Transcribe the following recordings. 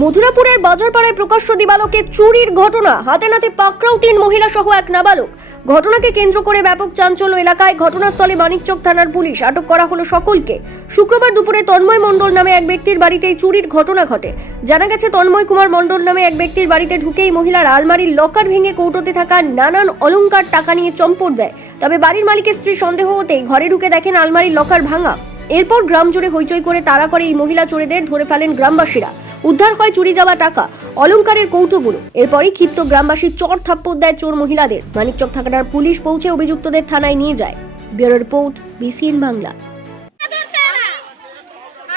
মথুরাপুরের বাজারপাড়ায় প্রকাশ্য দিবালকে চুরির ঘটনা। হাতে নাতে পাকড়াও তিন মহিলা সহ এক নাবালক। ঘটনাকে কেন্দ্র করে ব্যাপক চাঞ্চল্য এলাকায় ঘটনাস্থলে মানিকচক থানার পুলিশ আটক করা হলো সকলকে। শুক্রবার দুপুরে তন্ময় মণ্ডল নামে এক ব্যক্তির বাড়িতে চুরির ঘটনা ঘটে। জানা গেছে, তন্ময় কুমার মণ্ডল নামে এক ব্যক্তির বাড়িতে ঢুকেই মহিলার আলমারির লকার ভেঙে কৌটোতে থাকা নানান অলংকার টাকা নিয়ে চম্পট দেয়। তবে বাড়ির মালিকের স্ত্রী সন্দেহ হতেই ঘরে ঢুকে দেখেন আলমারির লকার ভাঙা। এরপর গ্রাম জুড়ে হইচই করে তাড়া করে এই মহিলা চোরেদের ধরে ফেলেন গ্রামবাসীরা। উদ্ধার হয় চুরি যাওয়া টাকা, অলংকারের কৌটোগুলো। এরপরই ক্ষিপ্ত গ্রামবাসী চর থাপ্পড় দেয় চোর মহিলাদের। মানিকচক থানার পুলিশ পৌঁছে অভিযুক্তদের থানায় নিয়ে যায়। Bureau report BCN Bangla.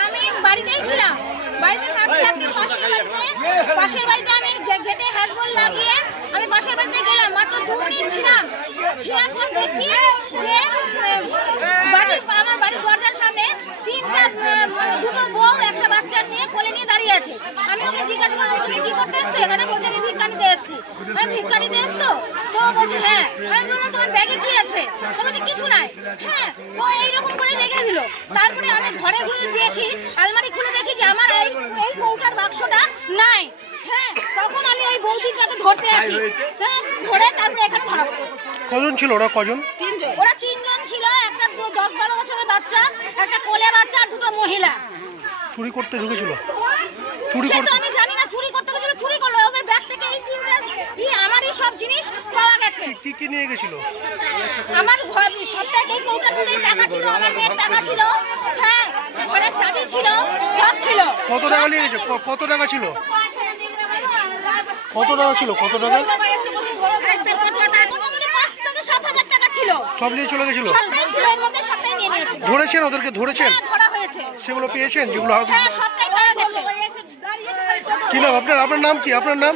আমি গেটে পাশের বাড়িতে গেলাম। মাত্র দু মিনিট ছিলাম। পর দেখছি যে আহ, বাড়ির আমার বাড়ির দরজার সামনে তিনটা আহ, মানে দুটো বউ একটা বাচ্চা নিয়ে কোলে নিয়ে দাঁড়িয়ে আছে আমি ওকে জিজ্ঞাসা করলাম তুমি কি করতে এসছো এখানে বলছে আমি ভিক্ষা নিতে এসছি আমি ভিক্ষা নিতে এসছো? তো বলছে হ্যাঁ। আমি বললাম তোমার ব্যাগে কি আছে? তো বলছে কিছু নাই। হ্যাঁ ও এইরকম করে রেখে দিল। তারপরে আমি ঘরে ঘুরে দেখি আলমারি খুলে দেখি যে আমার এই এই কৌটার বাক্সটা নাই। হ্যাঁ তখন আমি ওই বৌদিটাকে ধরতে আসি। হ্যাঁ ধরে তারপরে এখানে ধরা কজন ছিল ওরা কজন? ওরা তিনজন ছিল একটা দশ বারো বছরের বাচ্চা একটা কোলে বাচ্চা আর দুটো মহিলা। চুরি করতে ঢুকেছিল? চুরি করতে আমি জানি না চুরি করতে গেছিল চুরি করল ওদের ব্যাগ থেকে এই তিনটা ই আমারই সব জিনিস পাওয়া গেছে কি- নিয়ে গেছিল? আমার ঘর সবটাই কৌটার মধ্যে টাকা ছিল আমার মেয়ের টাকা ছিল হ্যাঁ ঘরের চাবি ছিল সব ছিল। কত টাকা নিয়ে গেছে? কত টাকা ছিল? কত টাকা ছিল? কত টাকা? সব নিয়ে চলে গেছিল? ধরেছেন ওদেরকে? ধরেছেন? হ্যাঁ সেগুলো পেয়েছেন? যেগুলো হ্যাঁ কি নাম আপনার? আপনার নাম কি? আপনার নাম?